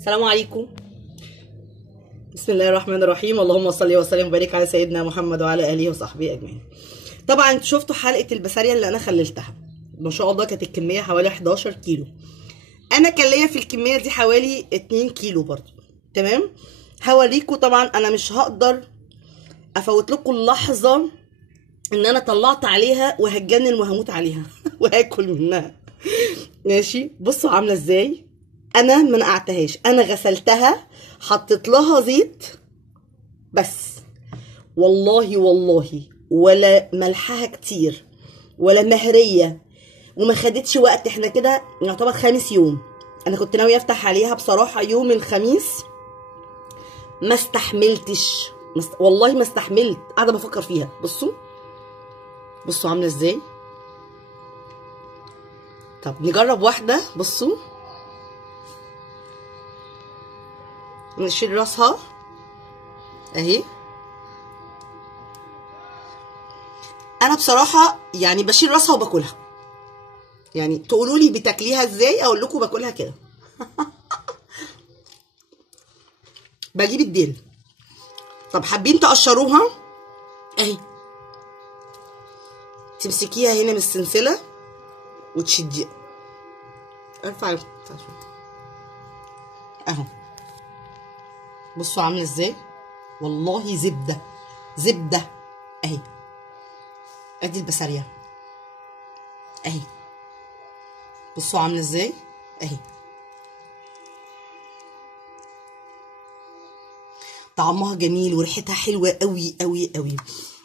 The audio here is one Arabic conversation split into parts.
السلام عليكم. بسم الله الرحمن الرحيم. اللهم صل وسلم وبارك على سيدنا محمد وعلى اله وصحبه اجمعين. طبعا انتوا شفتوا حلقه البسارية اللي انا خللتها، ما شاء الله كانت الكميه حوالي 11 كيلو. انا كان ليا في الكميه دي حوالي 2 كيلو برضو. تمام. هوريكم. طبعا انا مش هقدر افوت لكم اللحظه ان انا طلعت عليها وهتجنن وهموت عليها وهاكل منها. ماشي. بصوا عامله ازاي. انا ما نقعتهاش، انا غسلتها، حطيت لها زيت بس، والله ولا ملحها كتير ولا مهريه، وما خدتش وقت. احنا كده يعتبر 5 يوم. انا كنت ناويه افتح عليها بصراحه يوم الخميس، ما استحملتش. والله ما استحملت، قاعده بفكر فيها. بصوا عامله ازاي. طب نجرب واحده. بصوا، نشيل راسها اهي. انا بصراحه يعني بشيل راسها وباكلها. يعني تقولوا لي بتاكليها ازاي، اقول لكم باكلها كده. بجيب الديل. طب حابين تقشروها اهي، تمسكيها هنا من السلسله وتشديها. ارفعي اهو. بصوا عامله ازاي. والله زبده اهي. ادي البسارية اهي. بصوا عامله ازاي اهي. طعمها جميل وريحتها حلوه قوي قوي قوي.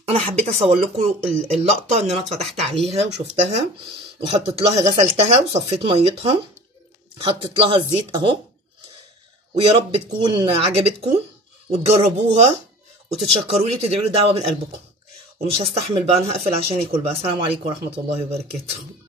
انا حبيت اصور لكم اللقطه ان انا اتفتحت عليها وشفتها، وحطيت لها، غسلتها وصفيت ميتها، حطيت لها الزيت اهو. ويا رب تكون عجبتكم وتجربوها وتتشكروا لي وتدعوا لي دعوه من قلبكم. ومش هستحمل بقى، انا هقفل عشان اكل بقى. السلام عليكم ورحمه الله وبركاته.